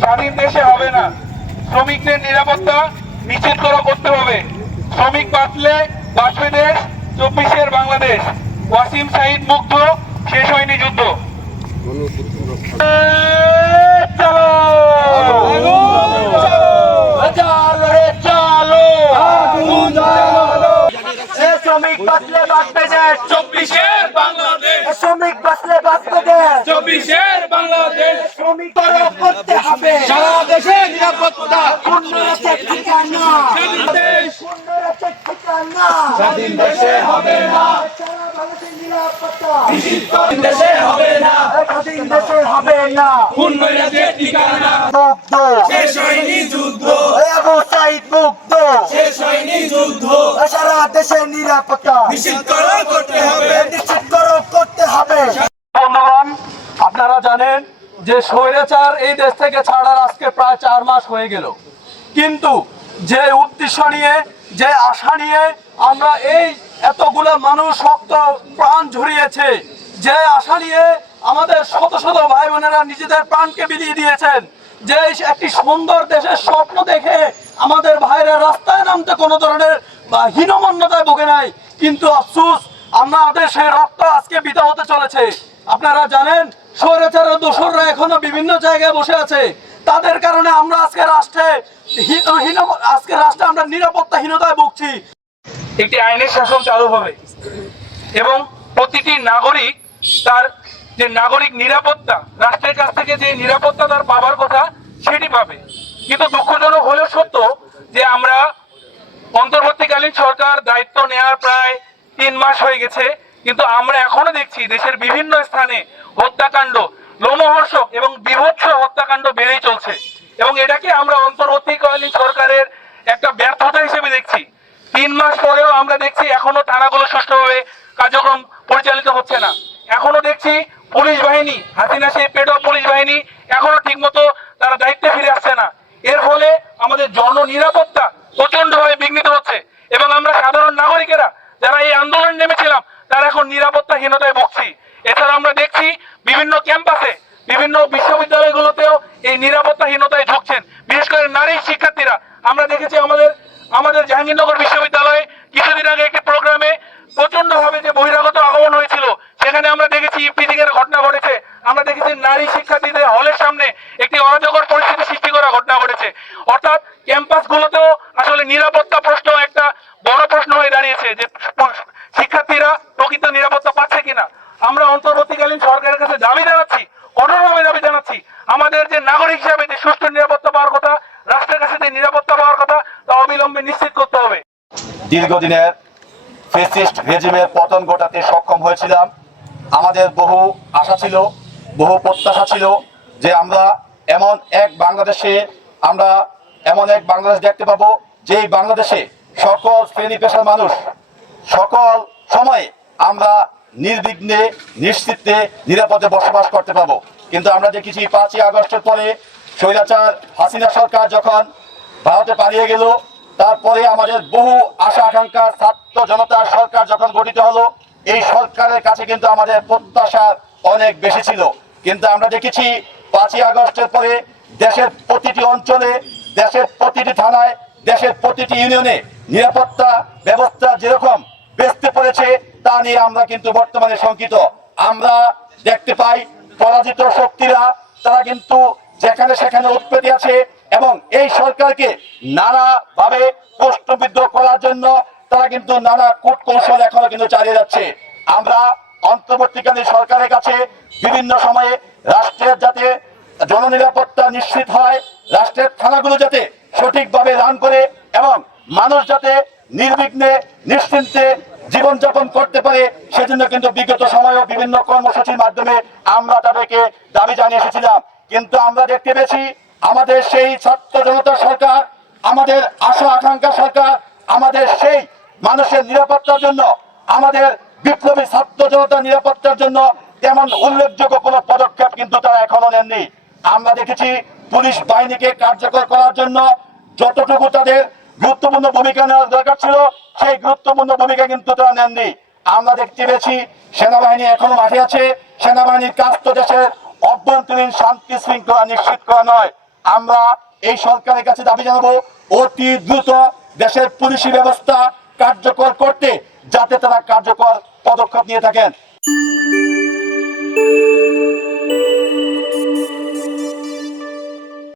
স্বাধীন দেশে হবে না। শ্রমিকদের নিরাপত্তা নিশ্চিত করা করতে হবে। শ্রমিক বাঁচলে বাঁচবে দেশ চব্বিশের বাংলাদেশ। ওয়াসিম সাইদ মুগ্ধ শেষ হয়নি যুদ্ধ। শ্রমিক বাঁচলে বাঁচবে দেশ। চব্বিশের বাংলাদেশ। শ্রমিক বাঁচলে বাঁচবে দেশ। চব্বিশের বাংলাদেশ। শ্রমিক করো করতে হবে। সারা দেশে নিরাপত্তা। উন্নয়নের ঠিকানা। ঠিকানা। স্বাধীন দেশে হবে না। সারা ভারতের নিরাপত্তা। দেশে হবে না। স্বাধীন দেশে হবে না। ঠিকানা মুক্ত শেষ হয়নি যুদ্ধ। আবু সাইদ মুক্ত। শেষ হয়নি যুদ্ধ। সারা দেশের নিরাপত্তা। নিশ্চিত করো করতে হবে। নিশ্চিত করো করতে হবে। বন্ধুগণ আপনারা জানেন যে স্বৈরাচার এই দেশ থেকে ছাড়ার আজকে প্রায় চার মাস হয়ে গেল। কিন্তু যে উদ্দেশ্য নিয়ে যে আশা নিয়ে আমরা এই এতগুলো মানুষ শক্ত প্রাণ ঝরিয়েছে যে আশা নিয়ে আমাদের শত শত ভাই বোনেরা নিজেদের প্রাণকে বিলিয়ে দিয়েছেন। যে একটি সুন্দর দেশের স্বপ্ন দেখে আমাদের ভাইরা রাস্তায় নামতে কোনো ধরনের হীনমন্যতায় ভোগে নাই। কিন্তু আফসুস আমাদের সেই রক্ত আজকে বিতা হতে চলেছে। আপনারা জানেন এখনও বিভিন্ন জায়গায় বসে আছে। তাদের কারণে আমরা আজকে রাষ্ট্রে আজকে রাষ্ট্রে আমরা নিরাপত্তাহীনতায় ভুগছি। একটি আইনের শাসন চালু হবে এবং প্রতিটি নাগরিক তার যে নাগরিক নিরাপত্তা, রাষ্ট্রের কাছ থেকে যে নিরাপত্তা তার পাবার কথা, সেটি পাবে। কিন্তু দুঃখজনক হলেও সত্য যে আমরা অন্তর্বর্তীকালীন সরকার দায়িত্ব নেওয়ার প্রায় তিন মাস হয়ে গেছে, কিন্তু আমরা এখনও দেখছি দেশের বিভিন্ন স্থানে হত্যাকাণ্ড, লোমহর্ষক এবং বিভৎস হত্যাকাণ্ড বেড়েই চলছে। এবং এটাকে আমরা অন্তর্বর্তীকালীন সরকারের একটা ব্যর্থতা হিসেবে দেখছি। তিন মাস পরেও আমরা দেখছি এখনও থানাগুলো সুষ্ঠুভাবে কার্যক্রম পরিচালিত হচ্ছে না। এখনও দেখছি পুলিশ বাহিনী, হাসিনা সেই পেটো পুলিশ বাহিনী এখনও ঠিকমতো তারা দায়িত্বে ফিরে আসছে না। এর ফলে আমাদের জন নিরাপত্তা প্রচন্ডভাবে বিঘ্নিত হচ্ছে এবং আমরা সাধারণ নাগরিকেরা যারা এই আন্দোলন নেমেছিলাম, তারা এখন নিরাপত্তাহীনতায় ভুগছি। এছাড়া আমরা দেখছি বিভিন্ন ক্যাম্পাসে, বিভিন্ন বিশ্ববিদ্যালয়গুলোতেও এই নিরাপত্তাহীনতায় অর্থাৎ ক্যাম্পাস গুলোতেও আসলে নিরাপত্তা প্রশ্ন একটা বড় প্রশ্ন হয়ে দাঁড়িয়েছে যে শিক্ষার্থীরা প্রকৃত নিরাপত্তা পাচ্ছে কিনা। আমরা অন্তর্বর্তীকালীন সরকারের কাছে দাবি জানাচ্ছি, কঠোরভাবে দাবি জানাচ্ছি, আমাদের যে নাগরিক হিসাবে যে সুষ্ঠু নিরাপত্তা পাওয়ার কথা, রাষ্ট্রের কাছে যে নিরাপত্তা পাওয়ার কথা, তা অবিলম্বে নিশ্চিত করতে হবে। দীর্ঘদিনের ফেসিস্ট রেজিমের পতন ঘটাতে সক্ষম হয়েছিলাম। আমাদের বহু আশা ছিল, বহু প্রত্যাশা ছিল যে আমরা এমন এক বাংলাদেশে আমরা এমন এক বাংলাদেশ দেখতে পাবো, যেই বাংলাদেশে সকল শ্রেণি পেশার মানুষ সকল সময়ে আমরা নির্বিঘ্নে নিশ্চিতে নিরাপদে বসবাস করতে পাবো। কিন্তু আমরা দেখেছি পাঁচই আগস্টের পরে স্বৈরাচার হাসিনা সরকার যখন ভারতে পালিয়ে গেল, তারপরে আমাদের বহু আশা আকাঙ্ক্ষা, ছাত্র জনতার সরকার যখন গঠিত হলো, এই সরকারের কাছে কিন্তু আমাদের প্রত্যাশা অনেক বেশি ছিল। কিন্তু আমরা দেখেছি পাঁচই আগস্টের পরে দেশের প্রতিটি অঞ্চলে দেশের প্রতিটি থানায়, দেশের প্রতিটি ইউনিয়নে নিরাপত্তা ব্যবস্থা যেরকম বেচতে পড়েছে তা নিয়ে আমরা কিন্তু বর্তমানে শঙ্কিত। আমরা দেখতে পাই পরাজিত শক্তিরা, তারা কিন্তু যেখানে সেখানে উৎপত্তি আছে এবং এই সরকারকে নানা ভাবে প্রশ্নবিদ্ধ করার জন্য তারা কিন্তু নানা কূট কৌশল এখনও কিন্তু চালিয়ে যাচ্ছে। আমরা অন্তর্বর্তীকালীন সরকারের কাছে বিভিন্ন সময়ে রাষ্ট্রের যাতে জননিরাপত্তা নিশ্চিত হয়, রাষ্ট্রের থানাগুলো যাতে সঠিকভাবে রান করে এবং মানুষ যাতে নির্বিঘ্নে, নিশ্চিন্তে জীবনযাপন করতে পারে, সেজন্য কিন্তু বিগত সময়েও বিভিন্ন কর্মসূচির মাধ্যমে আমরা তাদেরকে দাবি জানিয়ে এসেছিলাম। কিন্তু আমরা দেখতে পেয়েছি, আমাদের সেই ছাত্র জনতা সরকার, আমাদের আশা, আকাঙ্ক্ষা সরকার, আমাদের সেই মানুষের নিরাপত্তার জন্য, আমাদের বিপ্লবী ছাত্র জনতা নিরাপত্তার জন্য তেমন উল্লেখযোগ্য কোনো পদক্ষেপ কিন্তু তারা এখনও নেননি। আমরা দেখেছি পুলিশ বাহিনীকে কার্যকর করার জন্য যতটুকু তাদের গুরুত্বপূর্ণ ভূমিকা নেওয়ার দরকার ছিল, সেই গুরুত্বপূর্ণ ভূমিকা কিন্তু তারা নেননি। আমরা দেখতে পেয়েছি সেনাবাহিনী এখনও মাঠে আছে। সেনাবাহিনীর কাজ তো দেশের অভ্যন্তরীণ শান্তি শৃঙ্খলা নিশ্চিত করা নয়। আমরা এই সরকারের কাছে দাবি জানাব, অতি দ্রুত দেশের পুলিশি ব্যবস্থা কার্যকর করতে, যাতে তারা কার্যকর পদক্ষেপ নিয়ে থাকেন।